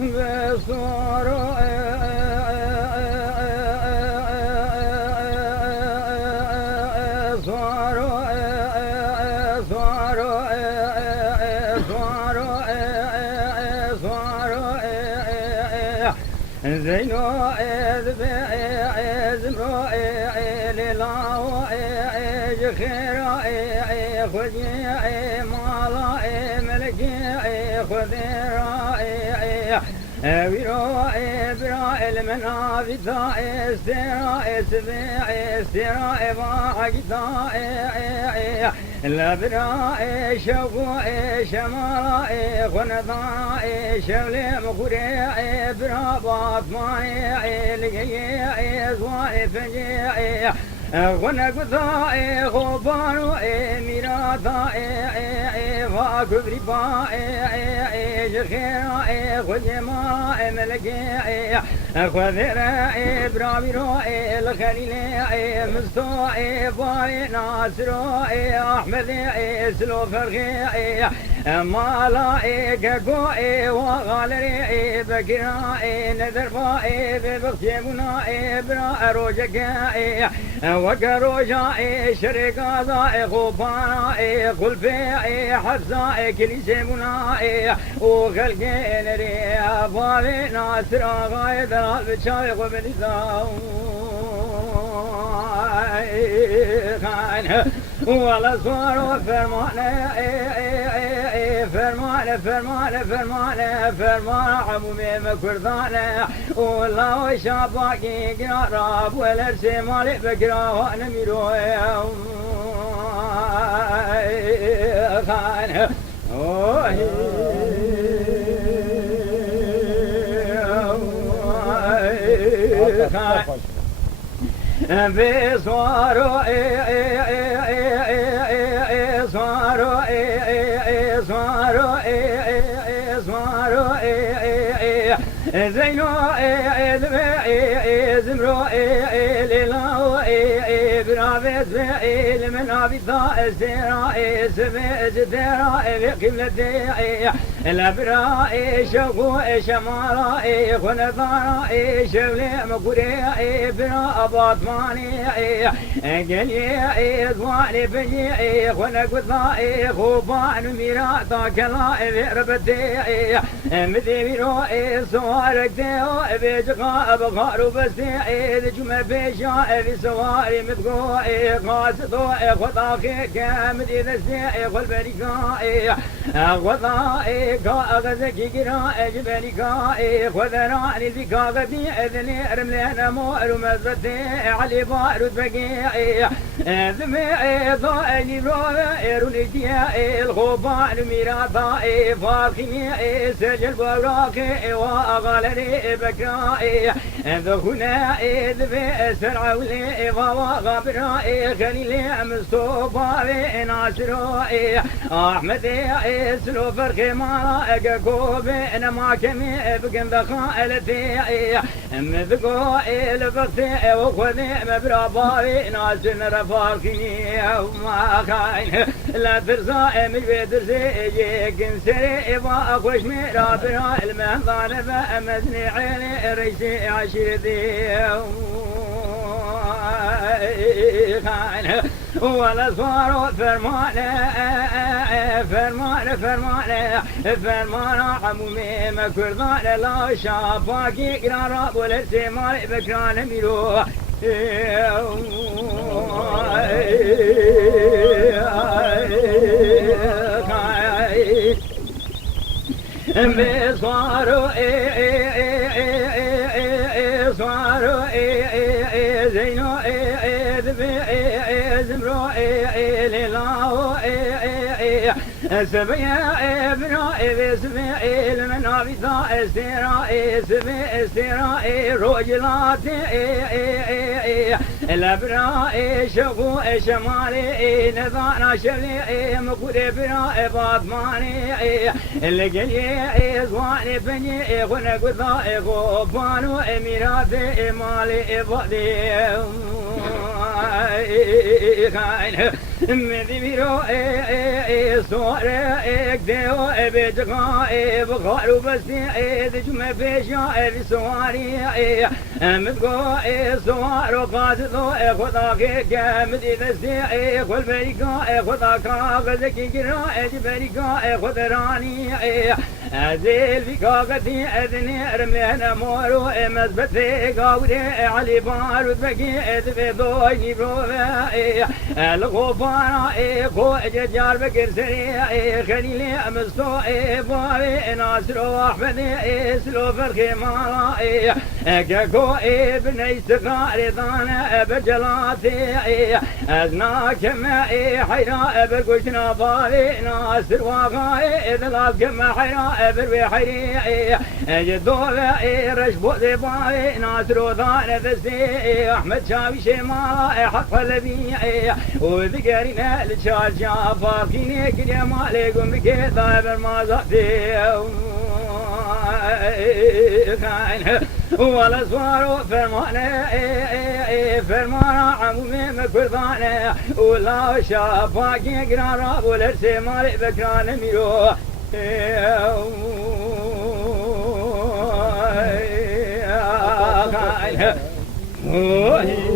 بصور زينو زمرو للاو جخير خذي مالا ملكي خذي ويرو برا المنافذة استراء باعقدا لا برا شوقو شمالا خنضا شولي مخوري برا باطماني لقي زواني فجي ونقضا خبانو ميرادا وكبري با جخيرا خجما ملكي خذر براميرو الخليل مستو باي ناصرو احمد سلو فرخي مالا كاكو وغالري بكرا نذر باي ببختيمنا برا روجك وكروجا شركا ذا غبانا قلبي حفظا كليسيمنا وخلقين ريا بالي ناصر غايد البشاي قبلزا ولا صار فرمان عمومي مكردان والله شاباكي قراب والارسي مالي بقرا وانا ميرو خان بصوارو زينو زمرو للاو برافيز المنافذة السراء سبزدرا بقبلتي الابراء شوقو شمالا خنطارا شولي مقوري برا باطماني قلي ضواني بني خنقضا خوبان ميراتا كلا بربتي مذيبيرو سوارك ديو بيجقا بغارو بسي جمع بيشا بسواري مدقو قاسطو خطاقي كامدي دسي قلبريكا غضائي كاغزكي قرا جبليكا خذراني البكا غدي اذني رملين مور مزبتي علي بارود بقي ذمي ضائني رولتي الغبان ميراتا فاخي سجل براقي واغالري بكرائي ذهنا ذبي سرعولي وغابرائي خليلي مستوفى ناصرائي احمدي سلو فرخي ما اقاكوبي انا ما كمي بقن ذخالتي مذقو البغتي وخذي مبراباري ناصر رفاقني وما خاين لا ترزا من بيترزي يجيك سري واخوش مرابرا المنظر فامزني عيني ريسي عشيرتي خاين ولا صاروا فرمان عمومي مكردان لا شافاكي قرار بولرسي مالي بكران ميرو بصاروا زينو زمرو للاو سبيا ابنو بسمع المنافذة استراء رجلاتي الابراء شوقو شمالي نظانا شبلي مقود براء باطماني القلي زواني بني غنقضاء غبانو اميراتي مالي فضي مذي بيرو صور اكديو بجقا بخارو بسي دجمة فيشا بسواري مذقو صوارو قاتلو خدا كيكا مذي دسي خل بريكا خدا كاغزكي قرا جبريكا خدراني زيل في كاغتي اذني رمينا مورو مزبتي قاوري علي بارو بكي ادفي دوي بروفي الغفارة خو جار بكر سري خليلي مستو باري ناصر واحمد سلو فرخي مالا كاكو بني سقار ضانا بجلاتي ازناك ما حيرا برقشنا باري ناصر واغاي ذلاب كما حيرا بروي حيري جدو رشبو ذي باري ناصر وضان ذسي احمد شاوي شمالا حق لبي وذكرنا للشارجة فاقيني كل مالكم بكذا برمازاتي ولا صاروا فرمانا عمومي مكرضانا ولا شافاقي قرارا ولا رسمالي بكران ميرو Oh